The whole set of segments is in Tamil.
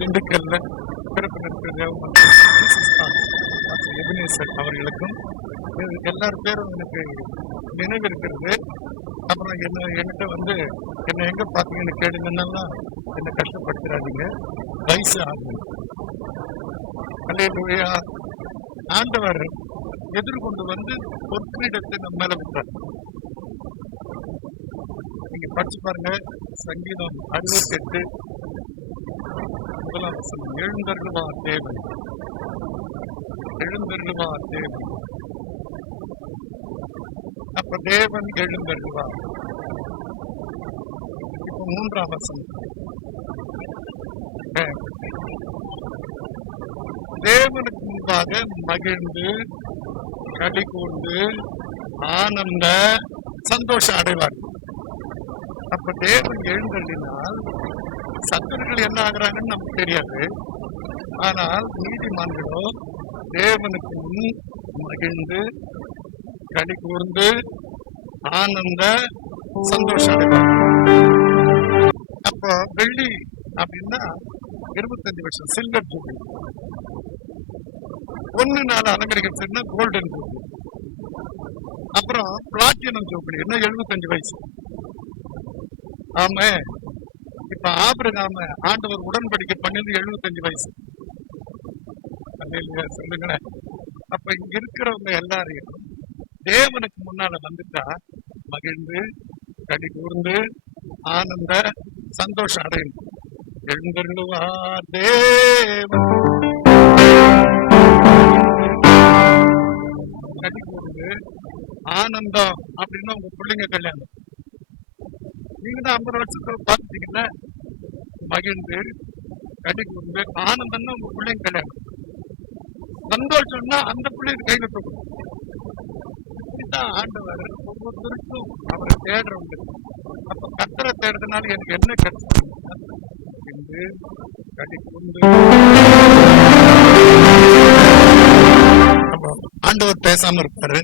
திண்டுக்கல்ல பிறப்பினர் எபினேசர் அவர்களுக்கும் எல்லாரும் பேரும் எனக்கு நினைவு இருக்கிறது. அப்புறம் என்கிட்ட வந்து என்னை எங்க பார்த்தீங்கன்னு கேளுங்கன்னா என்னை கஷ்டப்படுத்துறாதீங்க, வயசு ஆகும். அல்லேலூயா. ஆண்டவர் எதிர்கொண்டு வந்து பொற்கிரீடத்தை நம்ம மேல விட்டார். நீங்க படிச்சு பாருங்க, சங்கீதம் 68 முதலாம் வசனம். எழுந்தருளுவா தேவன், எழுந்தருளுவா தேவன். அப்ப தேவன் எழுந்தருளுவார். இப்ப 3ஆம் வசனம். தேவனுக்கு முன்பாக மகிழ்ந்து களி கூர்ந்து ஆனந்த சந்தோஷம் அடைவார்கள். அப்ப தேவன் எழுந்தள்ளினால் சத்துருக்கள் என்ன ஆகுறாங்கன்னு நமக்கு தெரியாது. ஆனால் நீதிமான்களோ தேவனுக்கு முன் மகிழ்ந்து களி கூர்ந்து ஆனந்த சந்தோஷம் அடைவார்கள். அப்போ வெள்ளி அப்படின்னா 25 வருஷம் சில்வர் ஜூபிலி. 1 அலங்கரிக்கிறதுன்னா கோல்டன் ஜூபிலி. அப்புறம் பிளாட்டினம் ஜூபிலி என்ன 75 வயசு. ஆமா, இப்ப ஆபிரகாம ஆண்டவர் உடன்படிக்கை பண்ணது 75 வயசு. சொல்லுங்களேன். அப்ப இங்க இருக்கிறவங்க எல்லாரையும் தேவனுக்கு முன்னால வந்துட்டா மகிழ்ந்து கடி கூர்ந்து ஆனந்த சந்தோஷம் அடையும். எழுந்தருளுவா தேவன் கடி கூர்ந்து ஆனந்தம் அப்படின்னா உங்க பிள்ளைங்க கல்யாணம். நீங்க தான் 50 வருஷத்துல பார்த்துட்டீங்கல்ல. மகிழ்ந்து கடி கூர்ந்து ஆனந்தம்னா உங்க பிள்ளைங்க கல்யாணம். சந்தோஷம்னா அந்த பிள்ளைங்க கையில தூக்கும். இதுதான் ஆண்டவர் ஒவ்வொருத்தருக்கும் அவரை தேடுறவங்க. அப்ப கத்தரை தேடுறதுனால எனக்கு என்ன கிடைச்சது? கடி கூர்ந்து ஆண்டவர் பேசாம இருப்பாரு,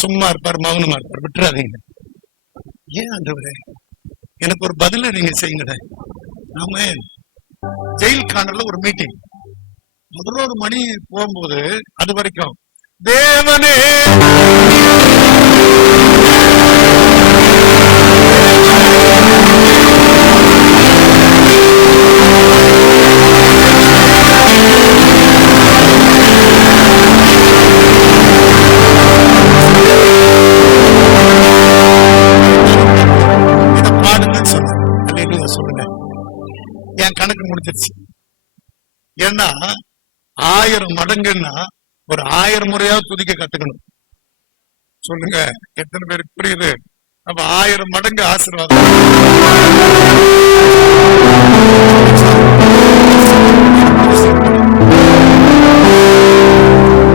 சும்மா இருப்பாரு, மௌனமா இருப்பாரு. விட்டுறாதீங்க. ஏன் ஆண்டவரே எனக்கு ஒரு பதில நீங்க செய்யுங்க. நாம ஜெயில் கார்னர்ல ஒரு மீட்டிங் 11 மணி போகும்போது அது வரைக்கும் தேவனே என் கணக்கு முடிஞ்சிருச்சு. ஏன்னா 1000 மடங்குன்னா ஒரு 1000 முறையாவது துதிக்க கத்துக்கணும். சொல்லுங்க, எத்தனை பேருக்கு புரியுது? அப்ப 1000 மடங்கு ஆசீர்வாதம்.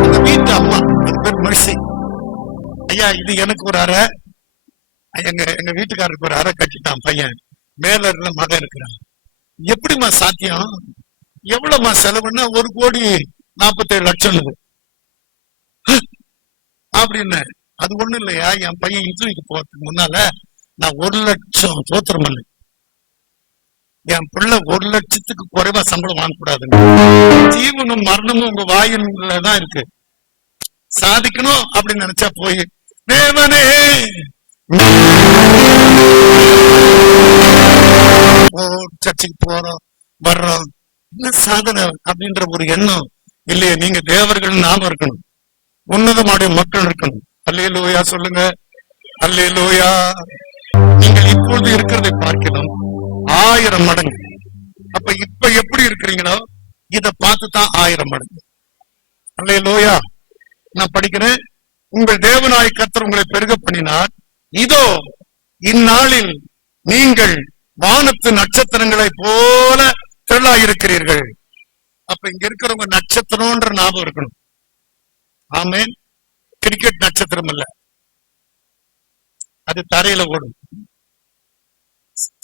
அந்த வீட்டு அம்மா, அது பேர் மெர்சி. ஐயா, இது எனக்கு ஒரு அறை, எங்க வீட்டுக்காரருக்கு ஒரு அறை கட்டிட்டான் பையன், மேல இருந்த மகன் இருக்கிறான். எப்படிமா சாத்தியம்? எவ்வளவுமா செலவுன்னா 1,47,00,000 அப்படின்னு. அது ஒண்ணு இல்லையா, என் பையன் இன்டர்வியூக்கு போறதுக்கு முன்னால நான் 1,00,000 தோத்திரம் பண்ணு. என் பிள்ளை 1,00,000க்கு குறைவா சம்பளம் வாங்கக்கூடாதுன்னு. ஜீவனும் மரணமும் உங்க வாயில தான் இருக்கு. சாதிக்கணும் அப்படின்னு நினைச்சா போய் தேவனே சர்ச்சைக்கு போறோம் வர்றோம், என்ன சாதனை அப்படின்ற ஒரு எண்ணம் இல்லையே. நீங்க தேவர்கள் நாம இருக்கணும், உன்னதமாடைய மக்கள் இருக்கணும். அல்லேலூயா சொல்லுங்க, அல்லேலூயா. நீங்கள் இப்பொழுது இருக்கிறதை பார்க்கணும் 1000 மடங்கு. அப்ப இப்ப எப்படி இருக்கிறீங்களோ இதை பார்த்துதான் 1000 மடங்கு. அல்லேலூயா. நான் படிக்கிறேன். உங்கள் தேவனாய் கர்த்தர் உங்களை பெருக பண்ணினார். இதோ இந்நாளில் நீங்கள் வானத்து நட்சத்திரங்களை போல திரளாயிருக்கிறீர்கள். அப்ப இங்க இருக்கிறவங்க நட்சத்திரம்ன்ற ஞாபகம் இருக்கணும். ஆமேன். கிரிக்கெட் நட்சத்திரம் இல்ல, அது தரையில ஓடும்.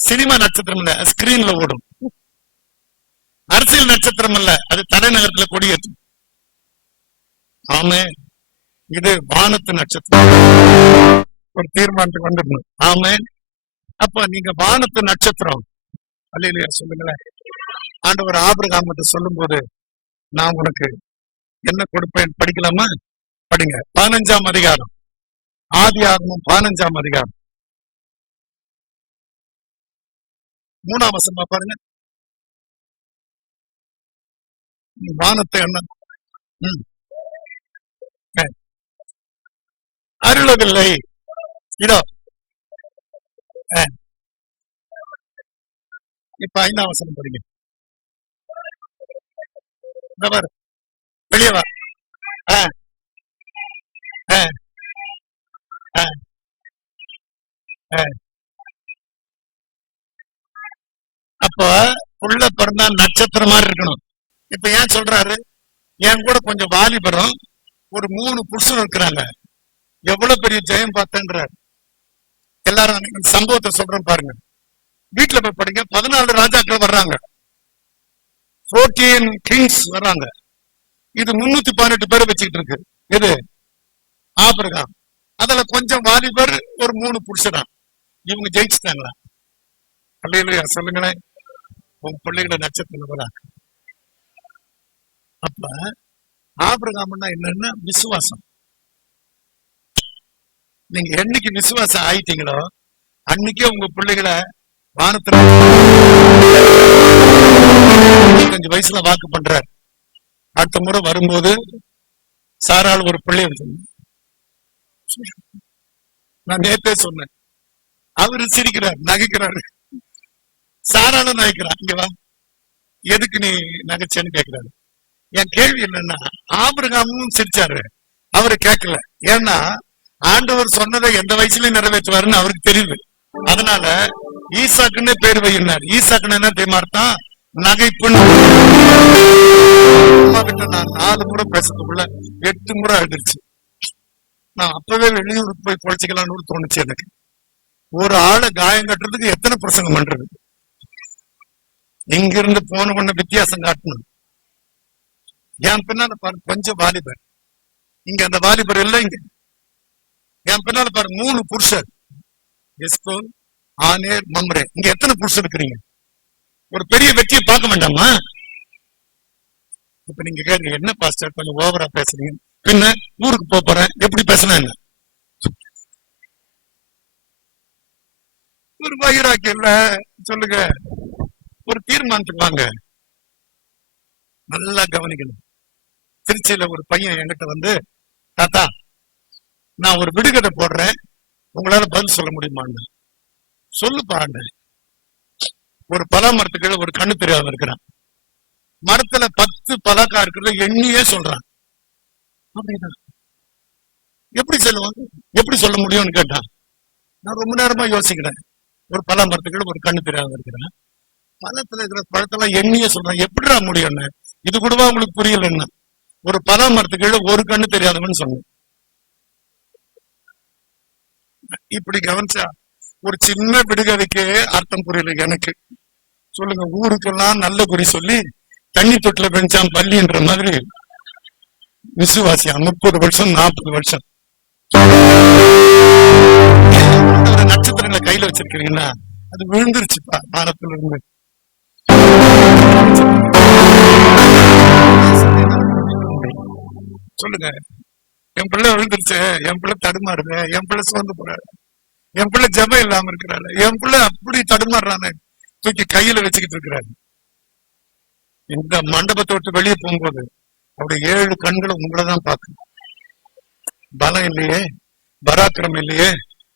சினிமா நட்சத்திரம் இல்ல, ஸ்கிரீன்ல ஓடும். அரசியல் நட்சத்திரம் இல்ல, அது தலைநகரத்துல கொடியேற்றும். ஆமே, இது வானத்து நட்சத்திரம். ஒரு தீர்மானத்துக்கு வந்துடணும். ஆமே. அப்ப நீங்க வானத்து நட்சத்திரம். அல்லேலூயா சொல்லுங்களேன். ஆண்டவர் ஆபிரகாம் சொல்லும் போது, நான் உனக்கு என்ன கொடுப்பேன் படிக்கலாமா? படிங்க. 15ஆம் அதிகாரம், ஆதியாகமம் 15ஆம் அதிகாரம் 3ஆம் வசனம் பாருங்க. வானத்தை என்ன அருளவில்லை. இதோ இப்ப 5ஆம் வசனம் படிங்க. வெளியே வா. அப்ப உள்ள பிறந்தா நட்சத்திரம் மாதிரி இருக்கணும். இப்ப ஏன் சொல்றாரு? என் கூட கொஞ்சம் வாலிபரும் ஒரு 3 புருஷன் இருக்கிறாங்க, எவ்வளவு பெரிய ஜெயம் பார்த்தேன்றார். எல்லாரும் சம்பவத்தை சொல்றேன் பாருங்க. வீட்டுல போய் படிங்க. 14 ராஜாக்கள் வர்றாங்க, 14 கிங்ஸ் வர்றாங்க. இது 318 பேரை வச்சுக்கிட்டு இருக்கு. இது ஆபிரகாம். அதுல கொஞ்சம் வாலிபர் ஒரு 3 புருஷனா. இவங்க ஜெயிச்சுட்டாங்களா? அல்லேலூயா சொல்லுங்களேன். உங்க பிள்ளைகளை நட்சத்திரம் வராங்க. அப்ப ஆபிரகாம்னா என்னன்னா விசுவாசம். நீங்க என்னைக்கு விசுவாசம் ஆயிட்டீங்களோ அன்னைக்கே உங்க பிள்ளைகளை வானத்துல 25 வயசுல வாக்கு பண்றாரு. அடுத்த முறை வரும்போது சாரால் ஒரு பிள்ளை நான் நேத்தே சொன்னேன். அவரு சிரிக்கிறார், நகைக்கிறாரு. சாராலும் நகைக்கிறான். இங்க வா, எதுக்கு நீ நகைச்சேன்னு கேட்கிறாரு. என் கேள்வி என்னன்னா, ஆபிரகாமும் சிரிச்சாரு, அவரு கேட்கல. ஏன்னா ஆண்டவர் சொன்னதை எந்த வயசுலயும் நிறைவேற்றுவாருன்னு அவருக்கு தெரியுது. அதனால ஈசாக்குன்னு பேர் வையினார். ஈசாக்குன்னு என்ன தெரியுமாத்தான்? நகைப்புன்னு. அம்மா கிட்ட நான் 4 முறை பேசுறதுக்குள்ள 8 முறை அழுதுருச்சு. நான் அப்பவே வெளியூருக்கு போய் பொழைச்சிக்கலான்னு தோணுச்சு எனக்கு. ஒரு ஆளை காயம் கட்டுறதுக்கு எத்தனை பிரசங்கம் பண்றது? இங்கிருந்து போன உடனே வித்தியாசம் காட்டணும். என் பின்னால பாரு கொஞ்சம் வாலிபர், இங்க அந்த வாலிபர் இல்ல. இங்க என் பின்னால பாரு 3 புருஷர், எஸ்கோல், ஆனேர், மம்ரே. இங்க எத்தனை புருஷர் இருக்கிறீங்க? ஒரு பெரிய வெற்றியை பார்க்க வேண்டாமா? இப்ப நீங்க கேட்க, என்ன பாஸ்டர் கொஞ்சம் ஓவரா பேசுறீங்க? பின்ன ஊருக்கு போறேன், எப்படி பேசுனா என்ன? ஒரு வைராக்கி இல்ல சொல்லுங்க. ஒரு தீர்மானத்துக்கு வாங்க. நல்லா கவனிக்கணும். திருச்சியில ஒரு பையன் என்கிட்ட வந்து, தாத்தா நான் ஒரு விடுகதை போடுறேன், உங்களால பதில் சொல்ல முடியுமான்னு. சொல்லு பாருங்க. ஒரு பலா மரத்துக்கு ஒரு கண்ணு தெரியாம இருக்கிறான். மரத்துல 10 பலாக்கா இருக்கிறத எண்ணியே சொல்றான். அப்படின்னா எப்படி சொல்லுவாங்க, எப்படி சொல்ல முடியும்னு கேட்டான். நான் ரொம்ப நேரமா யோசிக்கிறேன். ஒரு பலா மரத்துக்கு ஒரு கண்ணு தெரியாம இருக்கிறேன், பழத்துல இருக்கிற பழத்தெல்லாம் எண்ணியே சொல்றான், எப்படிடா முடியும்னு. இது கூடவா உங்களுக்கு புரியலன்னா? ஒரு பலா மரத்துக்கு ஒரு கண்ணு தெரியாதவன்னு சொன்னேன். இப்படி கவனிச்சா ஒரு சின்ன விடுகதைக்கு அர்த்தம் புரியல எனக்கு. சொல்லுங்க, ஊருக்கெல்லாம் நல்ல குறி சொல்லி தண்ணி தொட்டில பெஞ்சான் பள்ளின்ற மாதிரி விசுவாசியா 30 வருஷம் 40 வருஷம். ஒரு நட்சத்திரங்களை கையில வச்சிருக்கீங்கன்னா அது விழுந்துருச்சுப்பா வானத்துல இருந்து. சொல்லுங்க, என் பிள்ளை விழுந்துருச்சு, என் பிள்ளை தடுமாறுது, என் பிள்ளை சோர்ந்து போறாரு, என் பிள்ளை ஜபம் இல்லாம இருக்கிறாரு, என் பிள்ளை அப்படி தடுமாறுறான்னு தூக்கி கையில வச்சுக்கிட்டு இருக்கிறாரு. இந்த மண்டபத்தை விட்டு வெளியே போகும்போது அப்படி 7 கண்களை உங்களதான் பார்க்கணும். பலம் இல்லையே, பராக்கிரம் இல்லையே,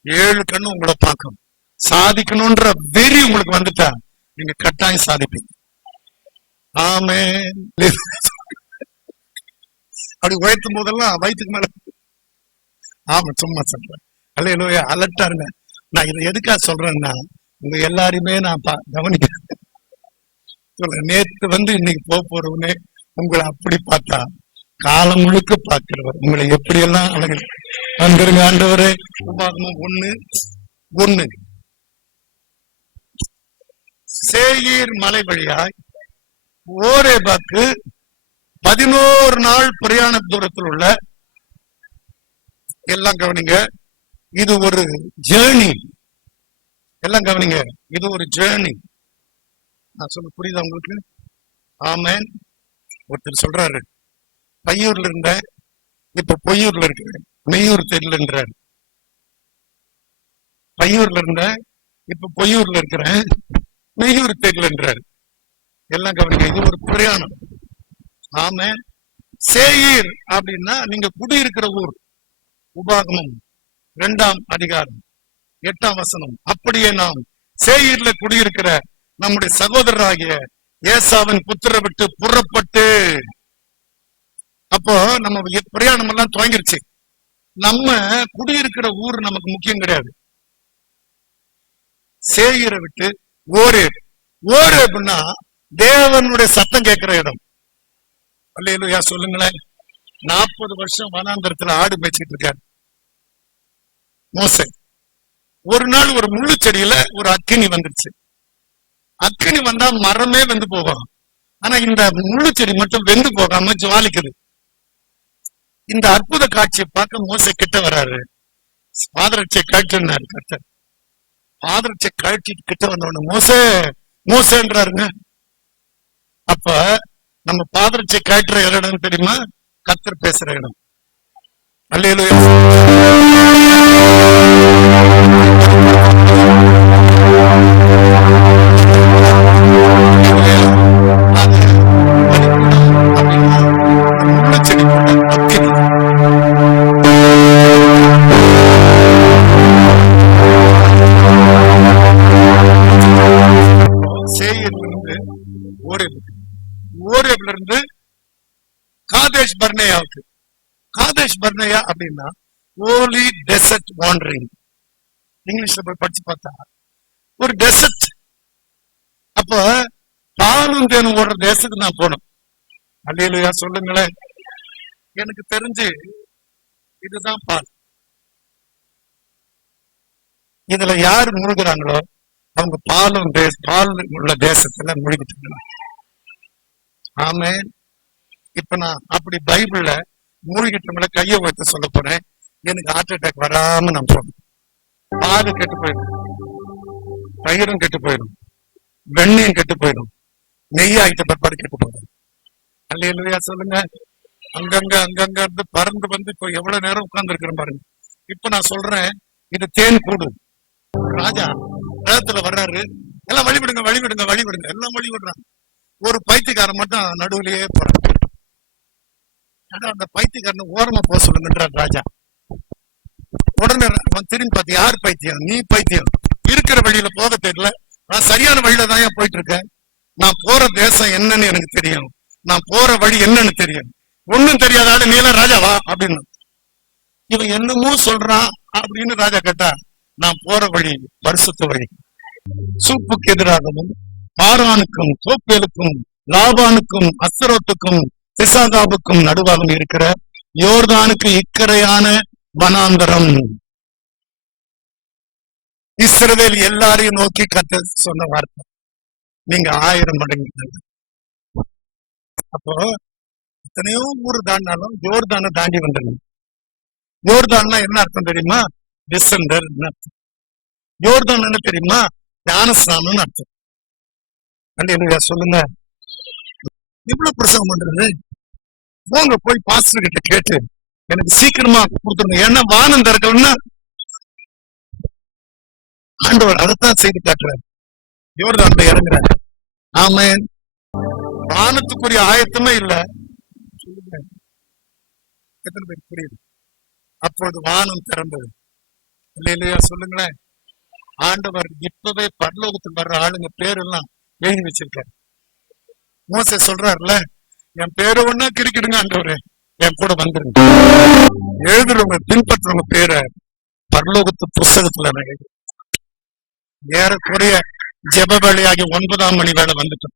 7 கண்ணு உங்களை பார்க்கும். சாதிக்கணும்ன்ற வெறி உங்களுக்கு வந்துட்டா நீங்க கட்டாயம் சாதிப்பீங்க. ஆமே. அப்படி உயர்த்தும் போதெல்லாம் வயிற்றுக்கு மேல. ஆமா, சும்மா சொல்றேன். அல்லேலூயா, அலர்ட்டா இருங்க. நான் இதை எதுக்காக சொல்றேன்னா, உங்க எல்லாருமே நான் கவனிக்கிறேன். சொல்றேன், நேற்று வந்து இன்னைக்கு போறவனே உங்களை அப்படி பார்த்தா காலம் முழுக்க பார்க்கிறவர் உங்களை எப்படியெல்லாம் அழகு. வந்துருங்க ஆண்டவரே. உபாகமம் 1:1. சேயீர் மலை வழியாய் ஓரேபாக்கு 11 நாள் பிரயாண தூரத்தில் உள்ள, எல்லாம் கவனிங்க, இது ஒரு ஜேர்னி. எல்லாம் கவனிங்க, இது ஒரு ஜேர்னி. நான் சொல்ல புரியுதா உங்களுக்கு? ஆமென். ஒருத்தர் சொல்றாரு, பையூர்ல இருந்த இப்ப பொய்யூர்ல இருக்கிறேன், மெய்யூர் தெரியலன்றாரு. பையூர்ல இருந்த இப்ப பொய்யூர்ல இருக்கிறேன், மெய்யூர் தெரியலன்றாரு. எல்லாம் கவனிங்க, இது ஒரு பிரயாணம். ஆமென். சேயீர் அப்படின்னா நீங்க குடியிருக்கிற ஊர். உபாகமம் 2ஆம் அதிகாரம் 8ஆம் வசனம். அப்படியே நாம் சேயீர்ல குடியிருக்கிற நம்முடைய சகோதரராகிய ஏசாவின் புத்திர விட்டு புறப்பட்டு, அப்போ நம்ம பிரயாணம் எல்லாம் துவங்கிருச்சு. நம்ம குடியிருக்கிற ஊர் நமக்கு முக்கியம் கிடையாது. சேயீரை விட்டு ஓரேப். ஓரேப்னா தேவனுடைய சத்தம் கேட்கிற இடம். அல்லேலூயா சொல்லுங்களேன். 40 வருஷம் வனாந்தரத்துல ஆடு மேய்ச்சிட்டு இருக்காரு மோசே. ஒரு நாள் ஒரு முள்ளு செடியில ஒரு அக்கினி வந்துருச்சு. அக்கினி வந்தா மரமே வெந்து போகும். ஆனா இந்த முள்ளு செடி மட்டும் வெந்து போகாம ஜுவாலிக்குது. இந்த அற்புத காட்சியை பார்க்க மோசே கிட்ட வராரு. பாதரட்சை கழட்டினாரு கர்த்தர். பாதரட்சை கழட்டிட்டு கிட்ட வந்தவன மோசே மோசேன்றாருங்க. அப்ப நம்ம பாதரட்சை கழட்டுற இடம் தெரியுமா? கர்த்தர் பேசுற இடம். அல்லேலூயா. ஓரேப்ல இருந்து காதேஷ் பர்னேயாவுக்கு. காதேஷ் பர்னேயா அப்படின்னா ஹோலி டெசர்ட் வாண்டரிங். இங்கிலீஷ்ல போய் படிச்சு பார்த்தா ஒரு டெசர்ட். அப்ப பாலும் தேனும் ஓடுற தேசத்துக்கு நான் போனோம். அல்லேலூயா சொல்லுங்களேன். எனக்கு தெரிஞ்சு இதுதான் பால். இதுல யாரு முழுகிறாங்களோ அவங்க பாலும் பால் உள்ள தேசத்துல முழுகிட்டு. ஆமென். இப்ப நான் அப்படி பைபிள்ல மூழ்கிட்டவங்கள கைய வைத்து சொல்ல போறேன். எனக்கு ஹார்ட் அட்டாக் வராம நான் போறேன். பால் கெட்டு போயிடும், தயிரும் கெட்டு போயிடும், வெண்ணையும் கெட்டு போயிடும், நெய் ஆகிட்ட பிற்பாடு கெட்டு போயிடும். அல்லேலூயா சொல்லுங்க. அங்கங்க அங்கங்க இருந்து பறந்து வந்து இப்ப எவ்வளவு நேரம் உட்கார்ந்து இருக்கிறேன் பாருங்க. இப்ப நான் சொல்றேன், இது தேன் கூடு. ராஜா நேரத்துல வர்றாரு, எல்லாம் வழிவிடுங்க வழிவிடுங்க வழிவிடுங்க, எல்லாம் வழிவிடுறாங்க. ஒரு பைத்தியக்காரன் மட்டும் நடுவுலயே போறான். அந்த பைத்தியக்காரனை ஓரமா போக சொல்லுங்கன்றார் ராஜா. உடனே அவன் திரும்பி பார்த்து, யார் பைத்தியம்? நீ பைத்தியம். இருக்கிற வழியில போக தெரியல. நான் சரியான வழியில தான் போயிட்டு இருக்கேன். நான் போற தேசம் என்னன்னு எனக்கு தெரியும், நான் போற வழி என்னன்னு தெரியும். ஒண்ணும் தெரியாத ஆளு நீல ராஜாவா அப்படின்னு இவன் என்னமோ சொல்றான் அப்படின்னு ராஜா கேட்டா, நான் போற வழி பரிசுத்த வழி. சூப்புக்கு எதிராகவும் பாரானுக்கும் தோப்பேலுக்கும் லாபானுக்கும் அஸ்தரோத்துக்கும் சிசாகாபுக்கும் நடுவாகவும் இருக்கிற யோர்தானுக்கு இக்கரையான வனாந்தரம். இஸ்ரவேல் எல்லாரையும் நோக்கி கர்த்தர் சொன்ன வார்த்தை, நீங்க 1000 மடங்கு. அப்போ எத்தனையோ ஊர் தாண்டினாலும் யோர்தானை தாண்டி வந்துடணும். யோர்தான்னா என்ன அர்த்தம் தெரியுமா? டிசெண்டர் அர்த்தம். யோர்தான் என்ன தெரியுமா? ஞானஸ்நானம் அர்த்தம். அல்லேலூயா சொல்லுங்க. இவ்வளவு பிரசங்கம் பண்றது, போங்க போய் பாஸ்டர் கிட்ட கேட்டு எனக்கு சீக்கிரமா கொடுத்துருங்க. ஏன்னா வானம் திறக்கணும்னா ஆண்டவர் அதைத்தான் செய்து காட்டுறாரு. யோர்தான்ல இறங்குறாரு. ஆமென். வானத்துக்குரிய ஆயத்தமே இல்ல. சொல்லுங்க, எத்தனை பேர் புரியுது? அப்போது வானம் திறந்தது. இல்லையா சொல்லுங்களேன். ஆண்டவர் இப்பவே பரலோகத்துக்கு வர்ற ஆளுங்க பேரெல்லாம் எழுதி வச்சிருக்காரு. மோசே சொல்றாருல, என் பேரு ஒன்னா கிரிக்கிடுங்க ஆண்டவரே, என் கூட வந்துருங்க. எழுதுறவங்க பின்பற்றுறவங்க பேரை பரலோகத்து புஸ்தகத்துல ஏறக்குறைய ஜெப வேலையாகி 9ஆம் மணி வேலை வந்துட்டோம்.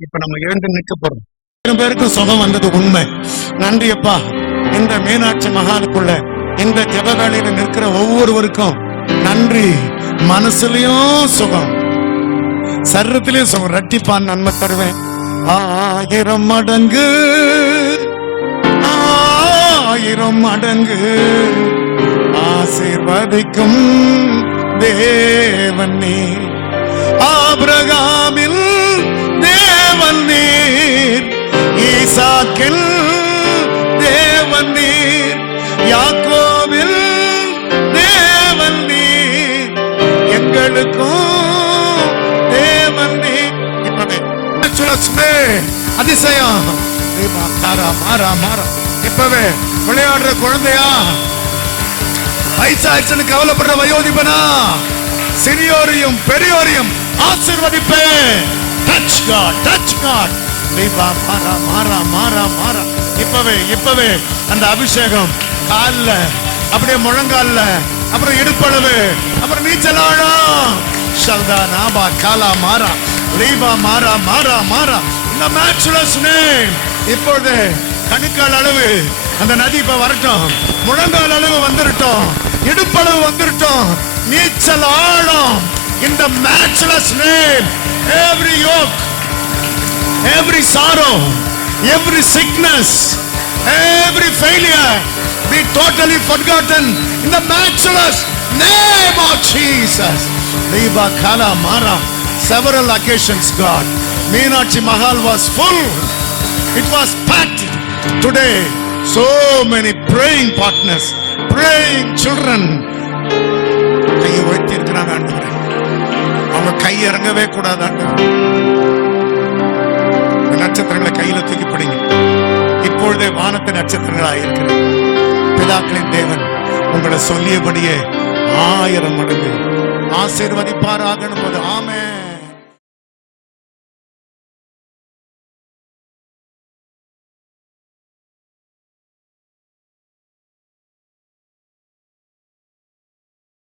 இப்ப நம்ம எழுந்து நிக்க போறோம். பேருக்கும் சுகம் வந்தது உண்மை. நன்றி அப்பா. இந்த மீனாட்சி மகாலுக்குள்ள இந்த ஜெப வேலையில நிற்கிற ஒவ்வொருவருக்கும் நன்றி. மனசுலயும் சுகம், சரீரத்திலயும் சுகம், ரெட்டிப்பான் நன்மை தருவேன். 1000 மடங்கு 1000 மடங்கு ஆசீர்வதிக்கும் தேவன் நீ, ஆபிரகாமின் தேவன் நீ, ஈசாக்கில் தேவன் நீர், யாக்கோபில் தேவன் நீர், எங்களுக்கும் தேவன் நீர். இப்பவே அதிசயம் மாறா மாறா. இப்பவே விளையாடுற குழந்தையா, வயசாயிடுச்சுன்னு கவலைப்படுற வயோதிபனா, சிறியோரையும் பெரியோரையும் ஆசீர்வதிப்பேன். Touch God, touch God. மாறா மாறா மாறா மாறா. இப்பவே அந்த அபிஷேகம் கால்ல, அப்படியே முழங்கால்ல, அப்புறம் இடுப்பளவு, அப்புறம் நீச்சல் ஆழம். ஷல்தா நாபா காலா மாறா லீபா மாறா மாறா மாறா. இந்த மேட்ச்லெஸ் நேம் இப்பொழுது கணுக்கால் அளவு அந்த நதி இப்ப வரட்டும், முழங்கால் அளவு வந்துருட்டோம், இடுப்பளவு வந்துருட்டோம், நீச்சல் ஆழம். இந்த matchless name every yoke, every sorrow, every sickness, every failure be totally forgotten in the matchless name of Jesus. Liba Kala Mara. Several occasions, God, Meenakshi Mahal was full. It was packed. Today, so many praying partners, praying children. கையை உயர்த்தி இருக்கிறாங்க ஆண்டவரே. அவங்க கை இறங்கவே கூடாது ஆண்டவரே. நட்சத்திரங்களை கையில தூக்கி பிடிங்க. இப்பொழுதே வானத்து நட்சத்திரங்களாக இருக்கிறது. பிதாக்களின் தேவன் உங்களை சொல்லியபடியே 1000 மடங்கு ஆசீர்வதிப்பாராக. ஆமென்.